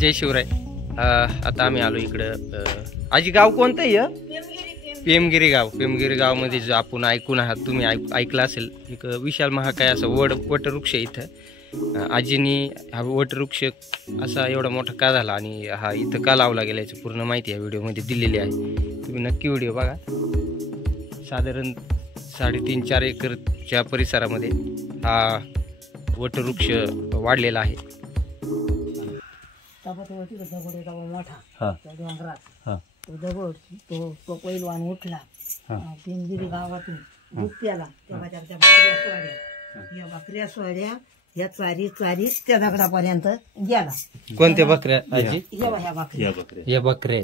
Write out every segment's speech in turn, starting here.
जय शिवराय. आता आम्ही आलो इकडं. आजी गाव कोणतं आहे? पेमगिरी गाव. पेमगिरी गावमध्ये जो आपण ऐकून आहात, तुम्ही ऐकलं असेल, एक विशाल महाकाय असं वटवृक्ष इथं. आजीनी हा वटवृक्ष असा एवढा मोठा का झाला आणि हा इथं का लावला गेला याची पूर्ण माहिती या व्हिडिओमध्ये दिलेली आहे. तुम्ही नक्की व्हिडिओ बघा. साधारण 3.5-4 एकरच्या परिसरामध्ये हा वटवृक्ष वाढलेला आहे. मोठा डोंगरात तो दगड तो पैलवान उठला पेमगिरी गावातून दूध प्याला. तेव्हा त्या बकऱ्या सोडल्या या चारीत त्या दगडापर्यंत गेला. कोणत्या बकऱ्या आजी? या बकऱ्या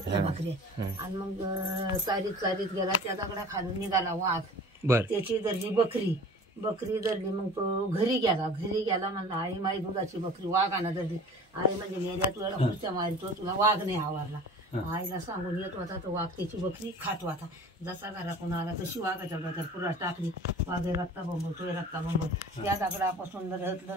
आणि मग चारीत गेला. त्या दगडा खालून निघाला वाघ. त्याची धरली बकरी धरली. मग तो घरी गेला म्हणला आई माझी दुधाची बकरी वाघानं धरली. आई म्हणजे मेल्या तुला खुर्च्या मारितो, तुला वाघ नाही आवरला. आईला सांगून येत होता तो वाघ त्याची बकरी खात होता. जसा घरातून आला तशी वाघाच्या डोक्यात पुरा टाकली. वाघे रक्ता बंबतोय. त्या दगडापासून लढत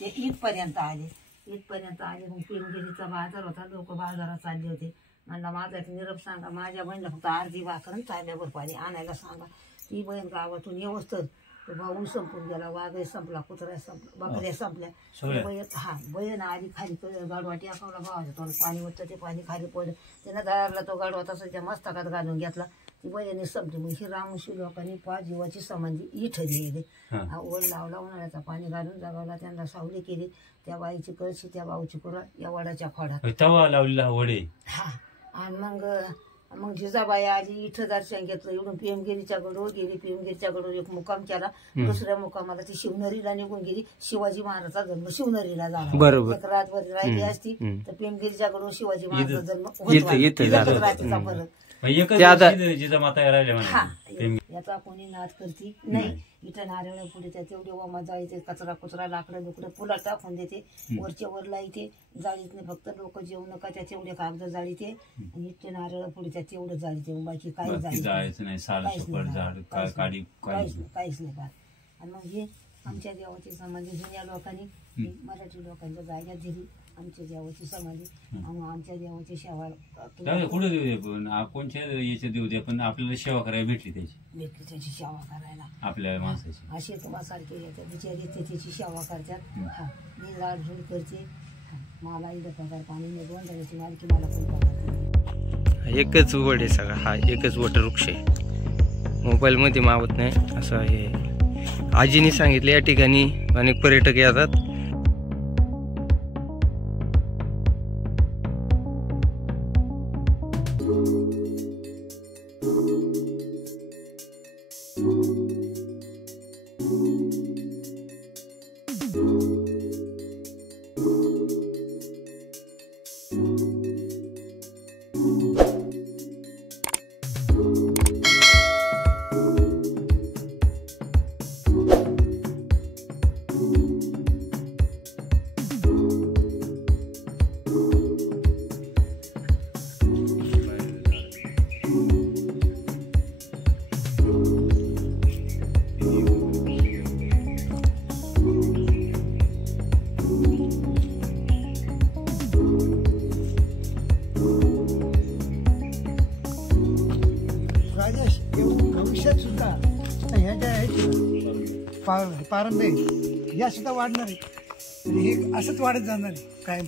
ते इथपर्यंत आले. मग पेमगिरीचा बाजार होता. लोक बाजारात चालले होते. म्हणला माझा एक निरोप सांगा. माझ्या बहिणीला फक्त अर्धी भाकर चालल्यावर पाणी आणायला सांगा. ती बहीण गावातून येवस्तर तो भाऊ संपून गेला. वाघही संपला, कुत्रा संपला, बकऱ्या संपल्या. बहीण आली खाली गाडवा टाकावला. भावाच्या तोंड पाणी होतं. ते पाणी खाली पडलं. त्यानं दारला तो गाडवा तसं मस्तकात घालून घेतला. ती बहिणी संपली. मग ही रामोशी लोकांनी 5 जीवाची समाधी इथं लिहिली. ओढ लावला. उन्हाळ्याचा पाणी घालून जगावला. त्यांना सावली केली. त्या बाईची कळशी त्या भाऊची कुरा या वडाच्या खोडात लावलेला वडे. आणि मग जिजाबाई आली. इथं दर्शन घेतलं. इकडून पेमगिरीच्या गडवर गेली. पेमगिरीच्या गडवर एक मुक्काम केला. दुसऱ्या मुक्कामाला ती शिवनेरीला निघून गेली. शिवाजी महाराजचा जन्म शिवनेरीला झाला. एक रातभर राहिली असती तर पेमगिरीच्या गडवर शिवाजी महाराजचा जन्म रात्रीचा फरक. याचा कोणी नाद करते नाही. इथं नारळ पुढे त्या तेवढे वामा जाळीते. कचरा लाकडं लुकडं पुला टाकून देते. वरच्या वर लाईते. जाळीत नाही. फक्त लोक जेवू नका त्या तेवढे कागद जाळीते. आणि इथे नारळ पुढे त्या तेवढं जाळीते. बाकी काही काहीच नाही पाहत. आणि मग हे आमच्या देवाची समाधी जुन्या लोकांनी मराठी लोकांच्या जागा दिली. आमच्या देवाची समाधी. आमच्या देवाची सेवा कुठे देऊ दे पण कोणत्या याच्या देऊ दे पण आपल्याला सेवा करायला भेटली त्याची सेवा करायला आपल्या माणसाची. असे तुम्हासारखे येतात बिचारी त्याची सेवा करतात. मी लाडझूड करते. मला इथं पगार पाणी नाही. 2 जणांची मालकी मला पण पगार. एकच वड आहे सगळा. हा एकच वटवृक्ष आहे. मोबाईलमध्ये मावत नाही असं हे आजीने सांगितले. या ठिकाणी अनेक पर्यटक येतात. भविष्यात सुद्धा ह्या ज्या आहेत पारंब्या या सुद्धा वाढणार आहे. हे असंच वाढत जाणार आहे कायम.